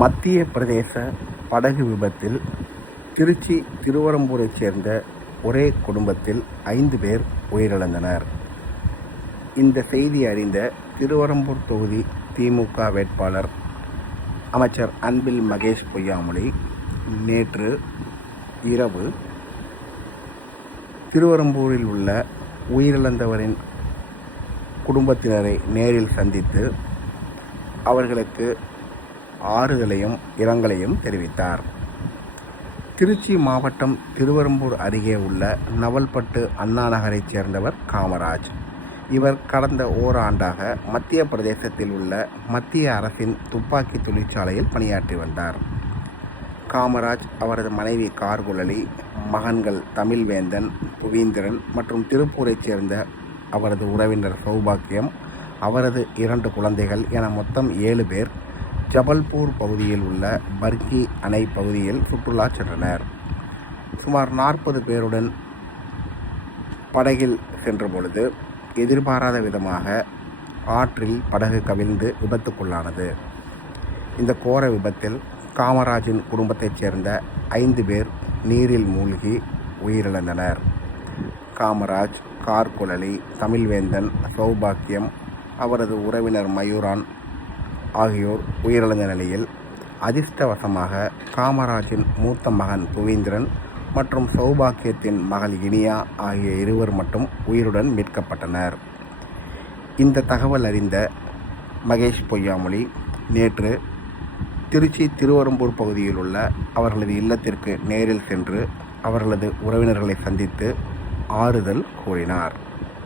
மத்திய பிரதேச படகு விபத்தில் திருச்சி திருவரம்பூரைச் சேர்ந்த ஒரே குடும்பத்தில் 5 பேர் உயிரிழந்தனர். இந்த செய்தி அறிந்த திருவரம்பூர் தொகுதி திமுக வேட்பாளர் அமைச்சர் அன்பில் மகேஷ் பொய்யாமொழி நேற்று இரவு திருவரம்பூரில் உள்ள உயிரிழந்தவரின் குடும்பத்தினரை நேரில் சந்தித்து அவர்களுக்கு ஆறுதலையும் இரங்கலையும் தெரிவித்தார். திருச்சி மாவட்டம் திருவரம்பூர் அருகே உள்ள நவல்பட்டு அண்ணா நகரைச் சேர்ந்தவர் காமராஜ். இவர் கடந்த ஓராண்டாக மத்திய பிரதேசத்தில் உள்ள மத்திய அரசின் துப்பாக்கி தொழிற்சாலையில் பணியாற்றி வந்தார். காமராஜ், அவரது மனைவி கார்குழலி, மகன்கள் தமிழ்வேந்தன், புவீந்திரன் மற்றும் திருப்பூரைச் சேர்ந்த அவரது உறவினர் சௌபாக்கியம், அவரது 2 குழந்தைகள் என மொத்தம் 7 பேர் ஜபல்பூர் பகுதியில் உள்ள பர்கி அணை பகுதியில் சுற்றுலா சென்றனர். சுமார் 40 பேருடன் படகில் சென்றபொழுது எதிர்பாராத விதமாக ஆற்றில் படகு கவிழ்ந்து விபத்துக்குள்ளானது. இந்த கோர விபத்தில் காமராஜின் குடும்பத்தைச் சேர்ந்த 5 பேர் நீரில் மூழ்கி உயிரிழந்தனர். காமராஜ், கார்குழலி, தமிழ்வேந்தன், சௌபாக்கியம், அவரது உறவினர் மயூரான் ஆகியோர் உயிரிழந்த நிலையில் அதிர்ஷ்டவசமாக காமராஜின் மூத்த மகன் புவீந்திரன் மற்றும் சௌபாக்கியத்தின் மகள் இனியா ஆகிய 2 மட்டும் உயிருடன் மீட்கப்பட்டனர். இந்த தகவல் அறிந்த மகேஷ் பொய்யாமொழி நேற்று திருச்சி திருவரம்பூர் பகுதியில் உள்ள அவர்களது இல்லத்திற்கு நேரில் சென்று அவர்களது உறவினர்களை சந்தித்து ஆறுதல் கூறினார்.